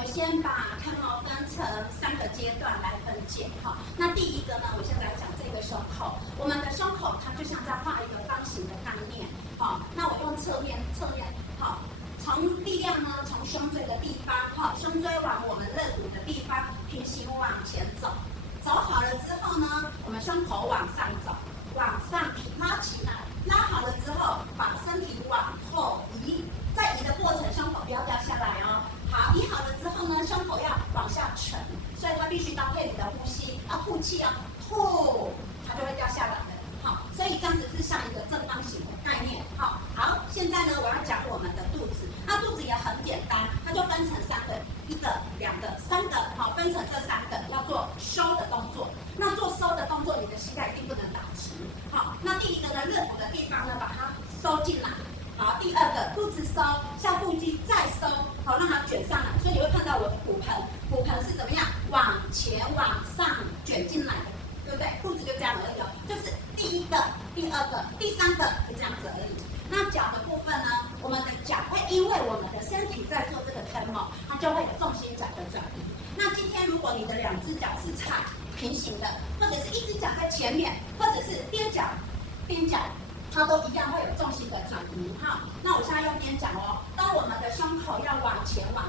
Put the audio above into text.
我先把看毛分成3个阶段来分解哈。那第一个呢，我先来讲这个胸口。我们的胸口它就像在画一个方形的概念，好，那我用侧面，好，从力量呢，从胸椎的地方，哈，胸椎往我们肋骨的地方平行往前走，走好了之后呢，我们胸口往上走，往上拉起来，拉好了之后，把身体往后移，在移的过程，胸口不要掉下来哦。好，移好了之后呢，胸口要往下沉，所以它必须搭配你的呼吸，要吐气哦，吐，它就会掉下来的。好，所以这样子是像一个正方形的概念。好，现在呢，我要讲我们的肚子。那肚子也很简单，它就分成3个，1个、2个、3个，好，分成这3个，要做收的动作。那做收的动作，你的膝盖一定不能打直。好，那第一个呢，肋骨的地方呢，把它收进来。好，第二个肚子收，下腹肌再收，好，让它卷上来。所以你会看到我的骨盆，骨盆是怎么样往前往上卷进来的，对不对？肚子就这样而已哦，就是第一个、第二个、第3个就这样子而已。那脚的部分呢，我们的脚会因为我们的身体在做这个 tempo， 它就会有重心脚的转移。那今天如果你的2只脚是踩平行的，或者是1只脚在前面，或者是踮脚，它都一样会有重心的转移哈。那我现在用踮脚哦，当我们的胸口要往前往